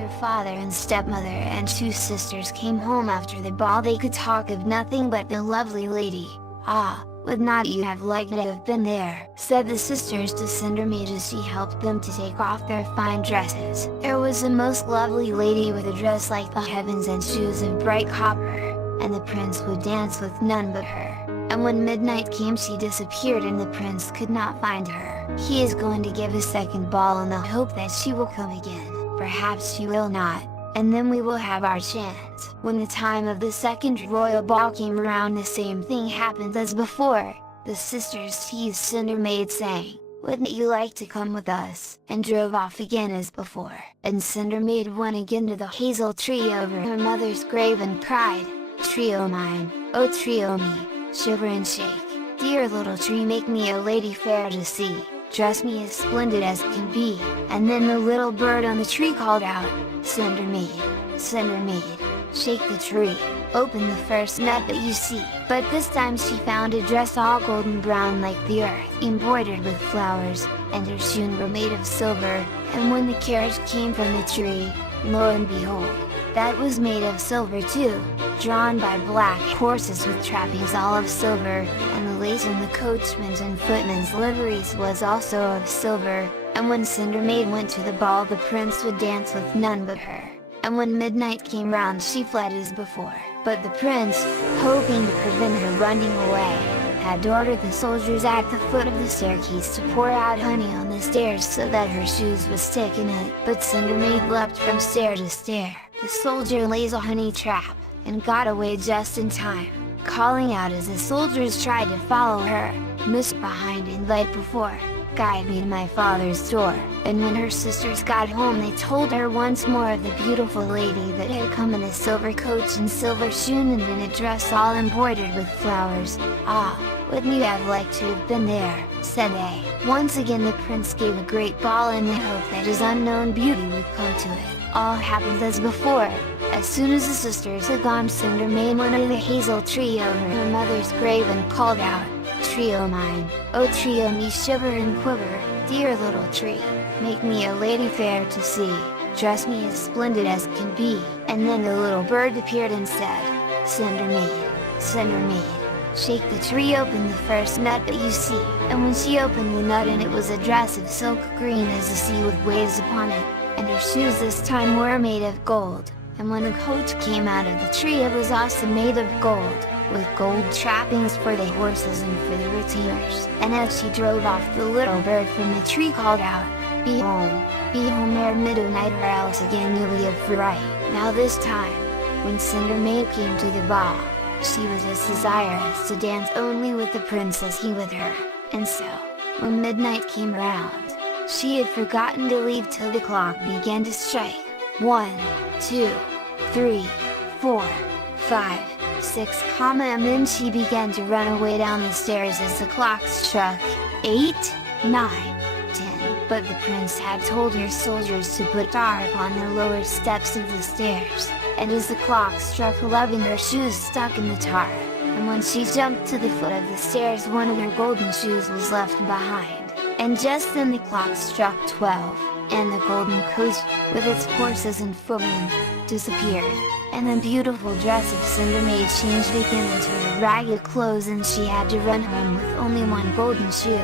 Her father and stepmother and two sisters came home after the ball. They could talk of nothing but the lovely lady. "Ah, would not you have liked to have been there?" said the sisters to CINDER as she helped them to take off their fine dresses. There was a most lovely lady with a dress like the heavens and shoes of bright copper, and the prince would dance with none but her. And when midnight came she disappeared and the prince could not find her. He is going to give a second ball in the hope that she will come again. Perhaps she will not, and then we will have our chance. When the time of the second royal ball came around, the same thing happened as before. The sisters teased CINDER, saying, "Wouldn't you like to come with us?" and drove off again as before. And CINDER went again to the hazel tree over her mother's grave and cried, "Tree o' mine, oh tree o' me, shiver and shake, dear little tree, make me a lady fair to see, dress me as splendid as can be." And then the little bird on the tree called out, "CINDER, CINDER, shake the tree, open the first nut that you see." But this time she found a dress all golden brown like the earth, embroidered with flowers, and her shoes were made of silver. And when the carriage came from the tree, lo and behold, that was made of silver too, drawn by black horses with trappings all of silver, and the lace in the coachman's and footman's liveries was also of silver. And when CINDER went to the ball, the prince would dance with none but her. And when midnight came round she fled as before. But the prince, hoping to prevent her running away, had ordered the soldiers at the foot of the staircase to pour out honey on the stairs so that her shoes would stick in it. But CINDER leapt from stair to stair. The soldier lays a honey trap, and got away just in time, calling out as the soldiers tried to follow her, "Miss behind and light before, guide me to my father's door." And when her sisters got home they told her once more of the beautiful lady that had come in a silver coach and silver shoon and in a dress all embroidered with flowers. "Ah, wouldn't you have liked to have been there?" said they. Once again the prince gave a great ball in the hope that his unknown beauty would come to it. All happened as before. As soon as the sisters had gone, CINDER went to the hazel tree over her mother's grave and called out, "Tree o' mine, oh tree o' me, shiver and quiver, dear little tree, make me a lady fair to see, dress me as splendid as can be." And then the little bird appeared and said, "CINDER, CINDER, shake the tree, open the first nut that you see." And when she opened the nut, and it was a dress of silk green as the sea with waves upon it, and her shoes this time were made of gold. And when the coach came out of the tree, it was also made of gold, with gold trappings for the horses and for the retainers. And as she drove off, the little bird from the tree called out, be home ere midnight, or else again you'll be a fright." Now this time, when CINDER came to the ball, she was as desirous to dance only with the prince as he with her. And so, when midnight came round, she had forgotten to leave till the clock began to strike. 1, 2, 3, 4, 5, 6, and then she began to run away down the stairs as the clock struck 8, 9, 10. But the prince had told her soldiers to put tar upon the lower steps of the stairs, and as the clock struck 11 her shoes stuck in the tar, and when she jumped to the foot of the stairs one of her golden shoes was left behind. And just then the clock struck 12, and the golden coach, with its horses and footmen, disappeared, and the beautiful dress of CINDER changed again into her ragged clothes, and she had to run home with only one golden shoe.